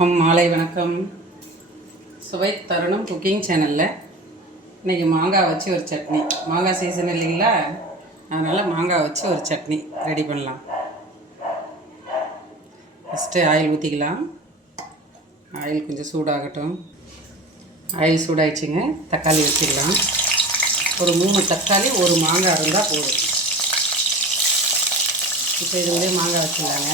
மாலை வணக்கம். சுவை தருணம் குக்கிங் சேனலில் இன்றைக்கி மாங்காய் வச்சு ஒரு சட்னி. மாங்காய் சீசன் இல்லைங்களா, அதனால் மாங்காய் வச்சு ஒரு சட்னி ரெடி பண்ணலாம். ஃபஸ்ட்டு ஆயில் ஊற்றிக்கலாம். ஆயில் கொஞ்சம் சூடாகட்டும். ஆயில் சூடாகிடுச்சிங்க. தக்காளி வச்சுக்கலாம். ஒரு 3 தக்காளி, ஒரு மாங்காய் இருந்தால் போதும். இப்போ இதுலேயே மாங்காய் வச்சுக்கலாங்க.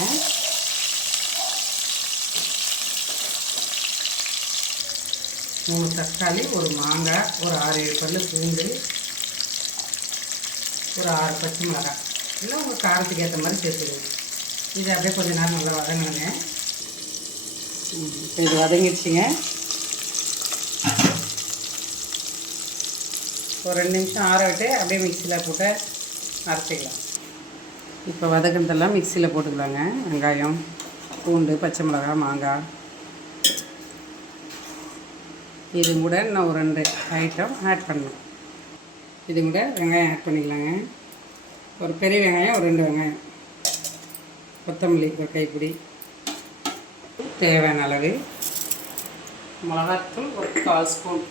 மூணு தக்காளி, ஒரு மாங்காய், ஒரு 6-7 பல்லு பூண்டு, ஒரு 6 பச்சை மிளகாய், இல்லை உங்கள் காரத்துக்கு ஏற்ற மாதிரி சேர்த்துக்கணும். இது அப்படியே கொஞ்சம் நேரம் நல்லா வதங்கணுங்க. இப்போ இது வதங்கிடுச்சிங்க. ஒரு 2 நிமிஷம் ஆற விட்டு அப்படியே மிக்சியில் போட்டு அரைச்சிக்கலாம். இப்போ வதக்கினதெல்லாம் மிக்சியில் போட்டுக்கலாங்க. வெங்காயம், பூண்டு, பச்சை மிளகாய், மாங்காய். இது கூட இன்னும் ஒரு 2 ஐட்டம் ஆட் பண்ணலாம். இது கூட வெங்காயம் ஆட் பண்ணிக்கலாங்க. ஒரு பெரிய வெங்காயம், ஒரு 2 வெங்காயம், கொத்தமல்லி ஒரு கைப்பிடி, தேவையான அளவு மிளகாத்தூள் ஒரு 1/4 ஸ்பூன்,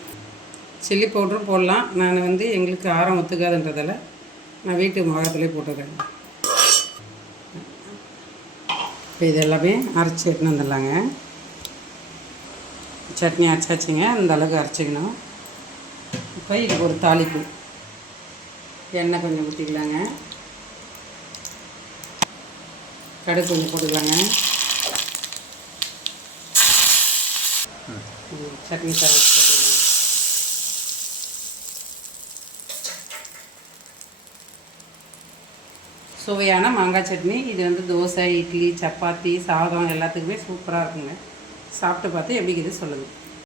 சில்லி பவுடரும் போடலாம். நான் எங்களுக்கு காரம் ஒத்துக்காதுன்றதால நான் வீட்டு மிளகாத்தூளே போட்டுக்கிறேன். இப்போ இது எல்லாமே அரைச்சி எடுத்துன்னு வந்துடலாங்க. சட்னி அரைச்சாச்சுங்க. அந்த அளவுக்கு அரைச்சிக்கணும். இப்போ இதுக்கு ஒரு தாளிப்பு. எண்ணெய் கொஞ்சம் ஊற்றிக்கலாங்க. கடுகு கொஞ்சம் போட்டுக்கலாங்க. சட்னி தாளிப்பு போட்டுக்கலாங்க. சுவையான மாங்காய் சட்னி. இது தோசை, இட்லி, சப்பாத்தி, சாதம் எல்லாத்துக்குமே சூப்பராக இருக்குங்க. சாப்பிட்டு பார்த்து எப்படி இருக்குது சொல்லுங்கள்.